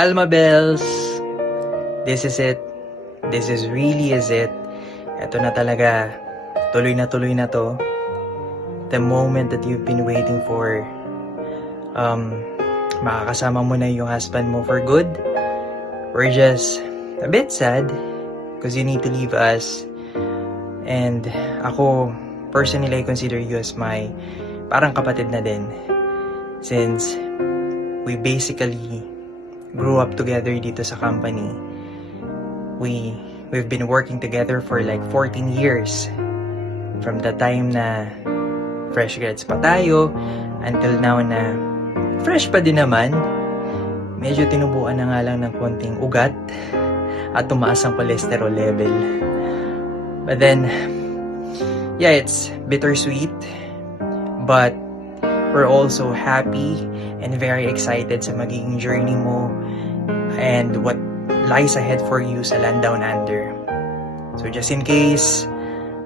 Alma Bells, this is it. This is really is it. Ito na talaga. Tuloy na to. The moment that you've been waiting for. Makakasama mo na yung husband mo for good. We're just a bit sad because you need to leave us. And ako, personally, I consider you as my parang kapatid na din. Since we basically grew up together dito sa company. We've been working together for like 14 years. From the time na fresh grads pa tayo until now na fresh pa din naman. Medyo tinubuan na nga lang ng konting ugat at tumaas ang cholesterol level. But then, yeah, it's bittersweet. But we're also happy and very excited sa magiging journey mo and what lies ahead for you sa Land Down Under. So just in case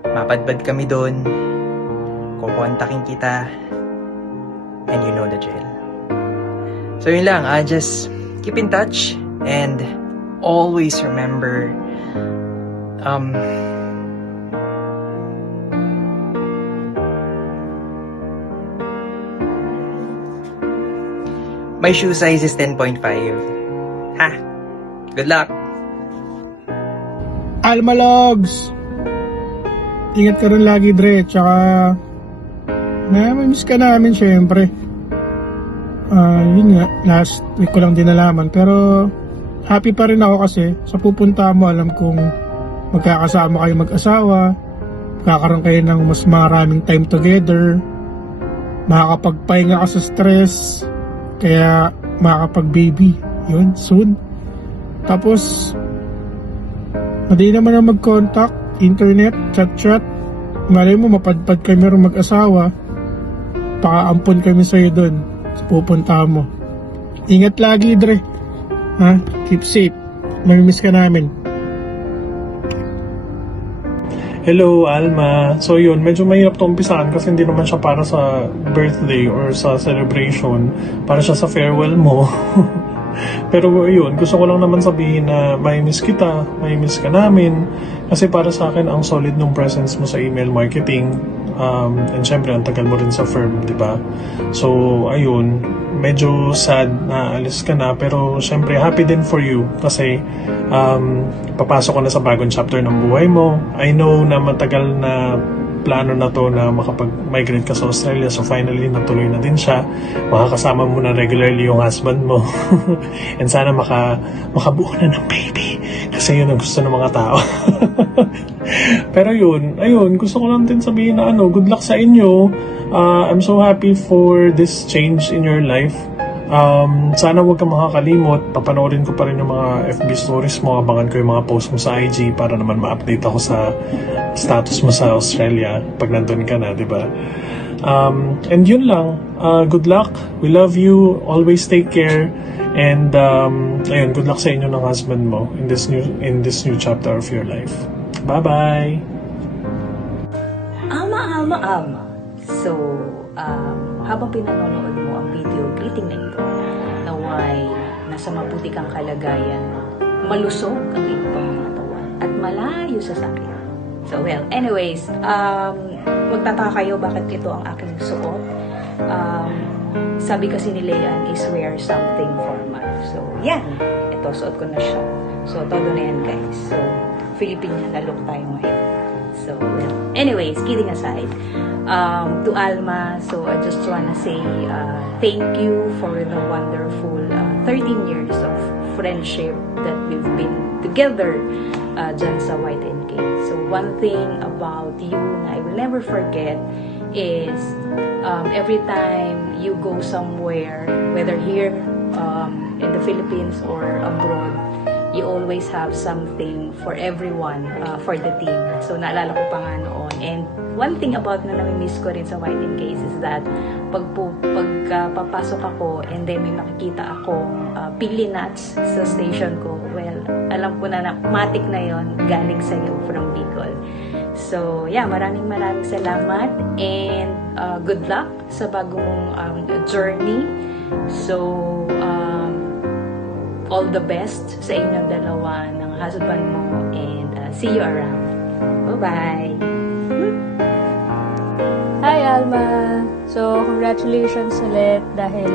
mapadbad kami doon, kukontakin kita and you know the drill. So yun lang, just keep in touch and always remember my shoe size is 10.5. Ha! Good luck! Alma Logs! Ingat ka rin lagi, Dre. Tsaka, miss ka namin, syempre. Yun nga, last week ko lang din nalaman. Pero, happy pa rin ako kasi sa pupunta mo, alam kong magkakasama kayo mag-asawa, magkakaroon kayo ng mas maraming time together, makakapagpahinga ka sa stress, kaya makakapag-baby. Yun, soon. Tapos, madali naman na mag-contact, internet, chat-chat. Malay mo, mapadpad kami rin mag-asawa. Pakaampon kami sa'yo dun sa pupunta mo. Ingat lagi, Dre. Ha? Keep safe. Mamimiss ka namin. Hello, Alma. So yun, medyo mahirap to umpisahan kasi hindi naman siya para sa birthday or sa celebration. Para siya sa farewell mo. Pero yun, gusto ko lang naman sabihin na may miss kita, may miss ka namin. Kasi para sa akin, ang solid nung presence mo sa email marketing. And syempre, ang tagal mo rin sa firm, di ba? So, ayun, medyo sad na alis ka na. Pero syempre, happy din for you. Kasi papasok ka na sa bagong chapter ng buhay mo. I know na matagal na plano na to na makapag-migrate ka sa Australia. So finally, natuloy na din siya. Makakasama mo na regularly yung husband mo. And sana makabuo na ng baby. Kasi yun ang gusto ng mga tao. Pero yun, ayun, gusto ko lang din sabihin na good luck sa inyo. I'm so happy for this change in your life. Sana huwag ka makakalimot. Papanoorin ko pa rin yung mga FB stories mo. Abangan ko yung mga post mo sa IG para naman ma-update ako sa status mo sa Australia pag nandun ka na, di ba? And yun lang. Good luck. We love you. Always take care. And ayun, good luck sa inyo ng husband mo in this new chapter of your life. Bye-bye. Ama. So, habang pinanonood mo ang video greeting na ito, naway nasa mabuti kang kalagayan, malusog ang iyong pangangatawan at malayo sa sakit. So, well, anyways, magtataka kayo bakit ito ang aking suot. Sabi kasi ni Leanne is wear something formal. So, yan. Ito, suot ko na siya. So, todo na yan, guys. So, Filipina na look tayo ngayon. So, well, anyways, kidding aside, to Alma, so I just wanna say thank you for the wonderful 13 years of friendship that we've been together dyan sa White and Cake. So, one thing about you na I will never forget is every time you go somewhere, whether here in the Philippines or abroad, you always have something for everyone, for the team. So, naalala ko pa nga noon. And one thing about na nami-miss ko rin sa White and Case is that papasok ako and then may makikita akong pili nuts sa station ko, well, alam ko na matik na yon galing sa'yo from Bicol. So, yeah, maraming salamat and good luck sa bagong journey. So, all the best sa inyong dalawa ng husband mo, and see you around. Bye-bye! Hi, Alma! So, congratulations ulit dahil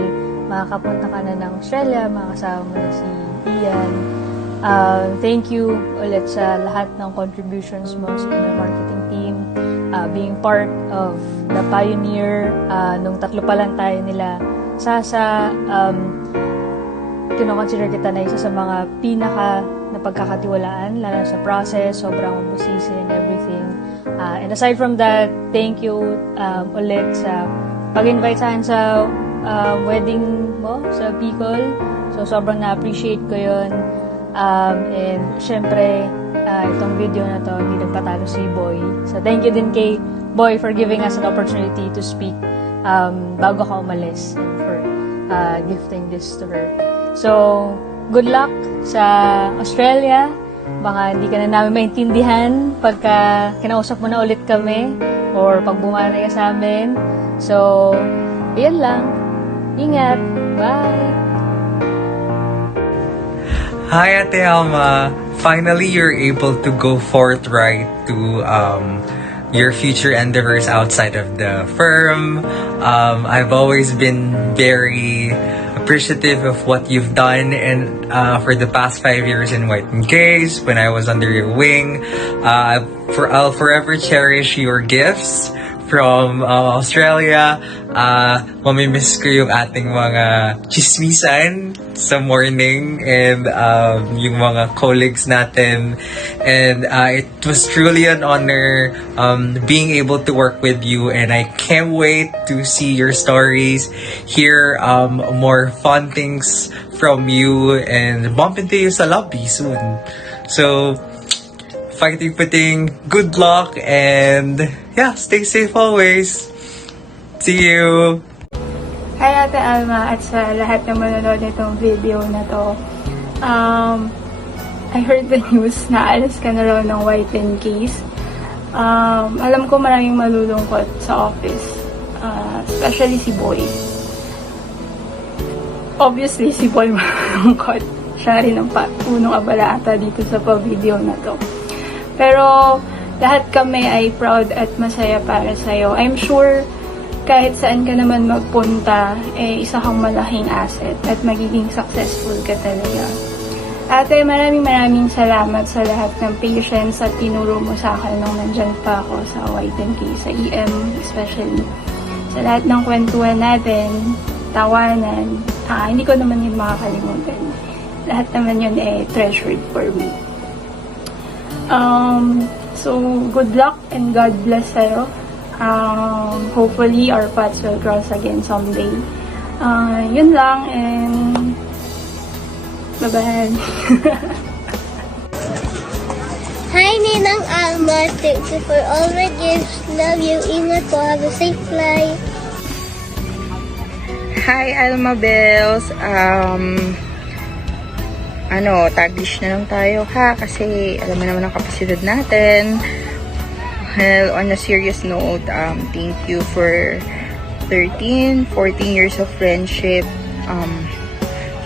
makakapunta ka na ng Australia, makakasama mo na si Ian. Thank you ulit sa lahat ng contributions mo sa email marketing team, being part of the pioneer. Nung tatlo pa lang tayo nila, Sasa, kinoconsider kita na isa sa mga pinaka na pagkakatiwalaan, lalo sa process, sobrang mabusisi and everything. And aside from that, thank you ulit sa pag-invite sa wedding mo sa Bicol. So, sobrang na-appreciate ko yun. And, syempre, itong video na to, hindi nagpatalo si Boy. So, thank you din kay Boy for giving us an opportunity to speak bago ka umalis and for gifting this to her. So, good luck sa Australia. Baka hindi ka na namin maintindihan pagka kinausap mo na ulit kami or pag bumana ka sa amin. So, yan lang. Ingat. Bye! Hi, Ate Alma. Finally, you're able to go forthright to your future endeavors outside of the firm. I've always been very appreciative of what you've done and for the past 5 years in White & Case when I was under your wing. I'll forever cherish your gifts from Australia. Mamimiss ko yung ating mga chismisan sa morning and yung mga colleagues natin. And it was truly an honor being able to work with you, and I can't wait to see your stories, hear more fun things from you, and bump into you sa lobby soon. So, fighting, good luck, and yeah, stay safe always. See you! Hi Ate Alma at sa lahat na manonood nitong video na to. I heard the news na alis ka na raw ng White & Case. Alam ko maraming malulungkot sa office. Especially si Boy. Obviously, si Boy malulungkot. Siya rin ang unong abala ata dito sa video na to. Pero lahat kami ay proud at masaya para sa'yo. I'm sure kahit saan ka naman magpunta, isa kang malaking asset at magiging successful ka talaga. Ate, maraming salamat sa lahat ng patience at tinuro mo sa akin nung nandyan pa ako sa White & Case, sa EM especially. Sa lahat ng kwentuhan natin, tawanan, hindi ko naman yun makakalimutan. Lahat naman yun treasured for me. So, good luck and God bless sa'yo. Hopefully, our paths will cross again someday. Yun lang, and bye-bye. Hi, Ninang Alma. Thank you for all the gifts. Love you. Ingat po. Have a safe flight. Hi, Alma Bells. Taglish na lang tayo ha, kasi alam mo naman ang kapasidad natin. Well, on a serious note, thank you for 13, 14 years of friendship,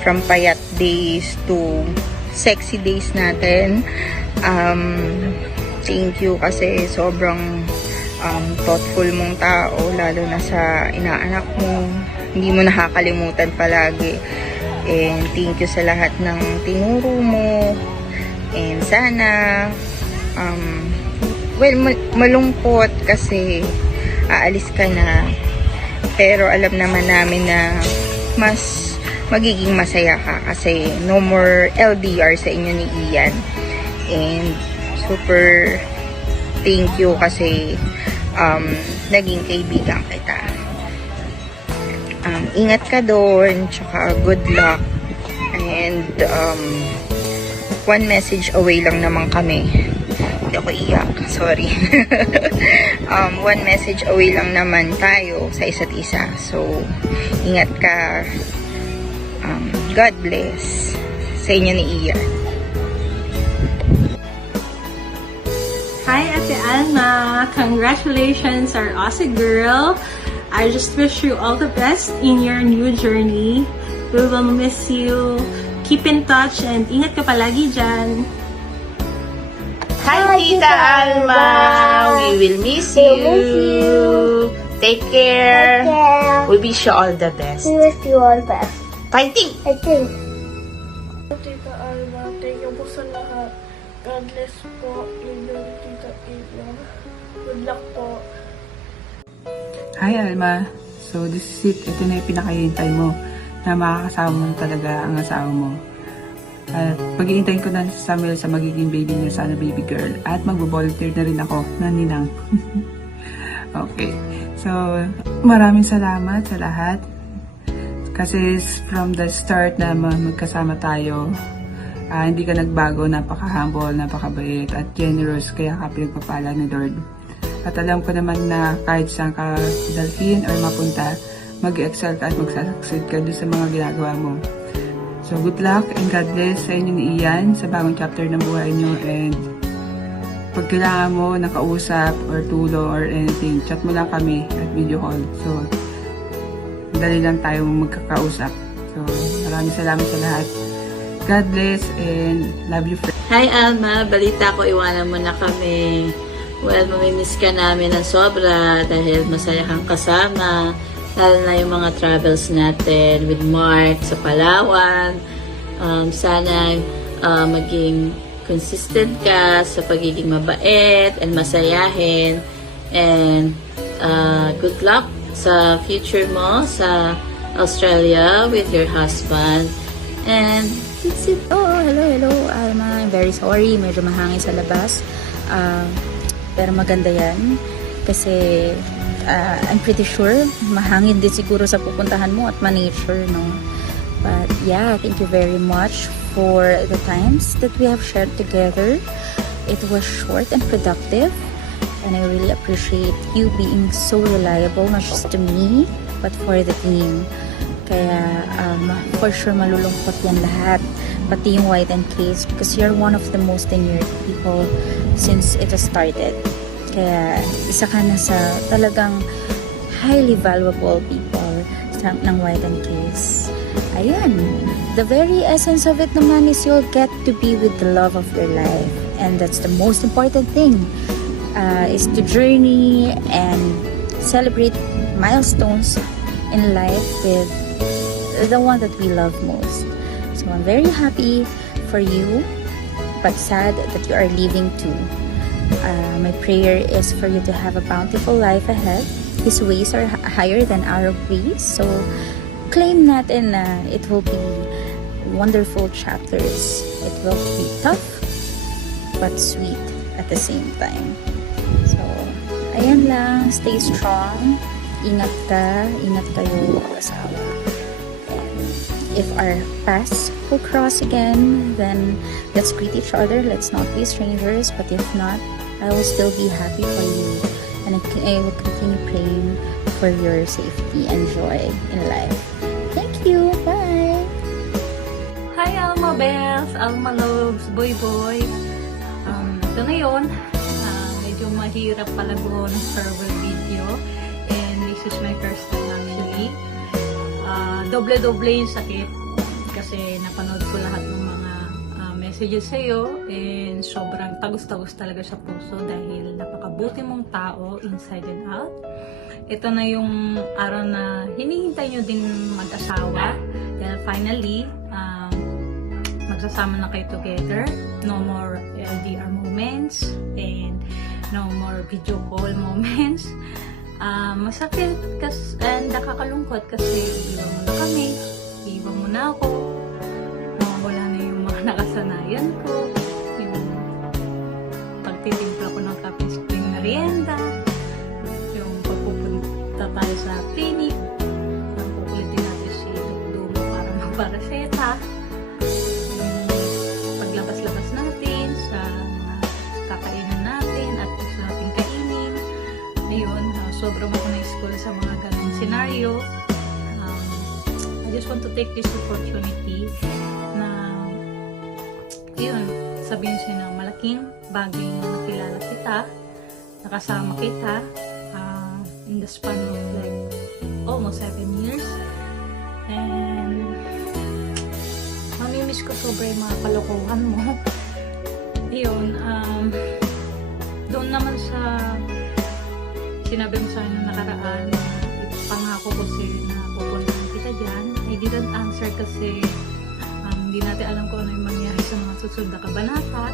from payat days to sexy days natin. Thank you kasi sobrang thoughtful mong tao, lalo na sa inaanak mo. Hindi mo nakakalimutan palagi. And thank you sa lahat ng tinuro mo. And sana, malungkot kasi aalis ka na. Pero alam naman namin na mas magiging masaya ka kasi no more LDR sa inyo ni Ian. And super thank you kasi naging kaibigan kita. Ingat ka doon, tsaka good luck. And one message away lang naman kami. Hindi ako iyak, sorry. One message away lang naman tayo sa isa't isa. So, ingat ka. God bless sa inyo ni Ian. Hi, Ate Alma! Congratulations, our Aussie girl! I just wish you all the best in your new journey. We will miss you keep in touch and ingat ka palagi dyan. Hi, Tita Alma! We will miss We you. will miss you. Take care. Yeah. We wish you all the best. We wish you all best. Fighting! I think. Tita Alma, thank you po sa lahat. God bless po. Yun yung Tita Eva. Good luck po. Hi Alma, so this is it. Ito na yung pinakahihintay mo na makakasama mo talaga ang asawa mo. At pag-iintayin ko na si Samuel sa magiging baby niya, sana baby girl. At magbo-volunteer na rin ako na ninang. Okay, so maraming salamat sa lahat. Kasi from the start na magkasama tayo, hindi ka nagbago, napaka-humble, napakabait at generous, kaya ka pinagpapala ni Lord. At alam ko naman na kahit saan ka dalhin or mapunta, mag-excel ka at mag-succeed ka doon sa mga ginagawa mo. So good luck and God bless sa inyo ni Ian sa bagong chapter ng buhay niyo. And pag kailangan mo nakausap or tulong or anything, chat mo lang kami at video call. So dali lang tayo magkakausap. So maraming salamat sa lahat. God bless and love you friends. Hi Alma, balita ko iwanan mo na kami. Well, mamimiss ka namin ng sobra dahil masaya kang kasama. Lalo na yung mga travels natin with Mark sa Palawan. Sana maging consistent ka sa pagiging mabait and masayahin. And good luck sa future mo sa Australia with your husband. And that's it. Oh, hello, Alma. I'm very sorry. Medyo mahangin sa labas. Pero maganda yan. Kasi I'm pretty sure mahangin din siguro sa pupuntahan mo at ma-nature, no? But yeah, thank you very much for the times that we have shared together. It was short and productive. And I really appreciate you being so reliable, not just to me, but for the team. Kaya for sure malulungkot yan lahat, pati yung White and Case, because you're one of the most tenured people since it has started. Kaya isa ka na sa talagang highly valuable people ng White and Case. Ayan, the very essence of it naman is you'll get to be with the love of your life, and that's the most important thing, is to journey and celebrate milestones in life with the one that we love most. So I'm very happy for you, but sad that you are leaving too. My prayer is for you to have a bountiful life ahead. His ways are higher than our ways, so claim natin na it will be wonderful chapters. It will be tough but sweet at the same time. So ayan lang, stay strong, ingat ka, ingat kayo mag-asawa. If our paths will cross again, then let's greet each other. Let's not be strangers. But if not, I will still be happy for you. And I will continue praying for your safety and joy in life. Thank you. Bye. Hi Alma Bells, Alma Loves, Boy Boy. Ito na yun. Medyo mahirap palago ng farewell video. And this is my first time actually. Doble-doble yung sakit kasi napanood ko lahat ng mga messages sa'yo and sobrang tagus-tagus talaga sa puso dahil napakabuti mong tao inside and out. Ito na yung araw na hinihintay nyo din mag-asawa dahil finally magsasama na kayo together. No more LDR moments and no more video call moments. Masakit and nakakalungkot kasi iwan mo na kami, iwan mo na ako, wala na yung mga nakasanayan ko, yung pagtitimpla ko ng kape spring merienda, yung pagpupunta tayo sa clinic, kukulitin natin si Dumo para magparaseta, yung paglabas-labas natin sa mga kakainan natin at gusto natin kainin. Ayun, sobrang ako na-school sa mga ganong scenario. I just want to take this opportunity na yun, sabihin siya na malaking bagay na nakilala kita, nakasama kita in the span of like almost 7 years. And mamimiss na-miss ko sobra yung mga kalokohan mo. Yun, doon naman sa sinabi mo sa akin na nakaraan, pangako ko na pupuntahan kita dyan. I didn't answer kasi hindi natin alam kung ano yung mangyari sa mga susunod na kabanata.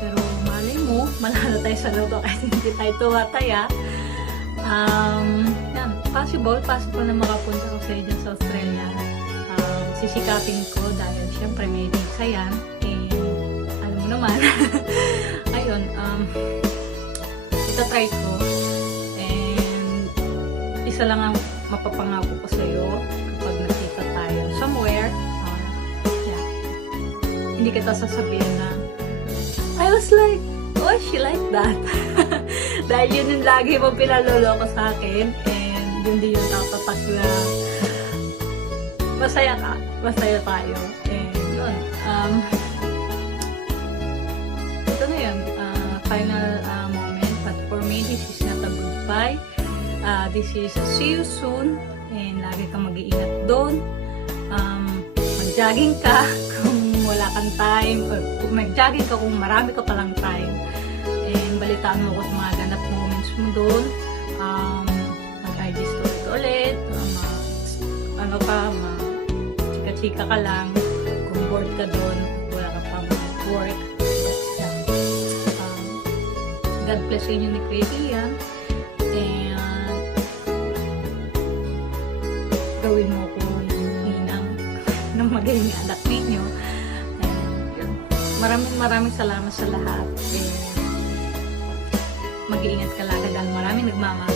Pero malay mo, manalo tayo sa loto kahit hindi tayo tuwataya. Yan, possible na makapunta ko sa dyan sa Australia. Sisikapin ko dahil syempre may visa yan. Alam mo naman. Ayun, itatry ko. And isa lang ang mapapangako ko sa'yo kapag nakita tayo somewhere. Yeah. Hindi kita sasabihin na I was like, oh, she like that. Dahil yun yung lagi mo pinaloloko sa akin. And yun din yung tatatak na masaya tayo. And yun, ito na yun, final moment. But for me, this is not a goodbye. This is a see you soon. And lagi kang mag-iingat doon. Mag-jogging ka kung wala kang time. Or mag-jogging ka kung marami ka palang time. And balitaan mo ko sa mga ganap moments mo doon. Mag-IG story ka ulit. Chika-chika ka lang. Kung bored ka doon, wala ka pang work. God bless sa inyo ni Kuya Ian. And gawin mo ko ninang ng magiging anak ninyo. And yun. Maraming salamat sa lahat. And mag-iingat ka lagi dahil maraming nagmamahal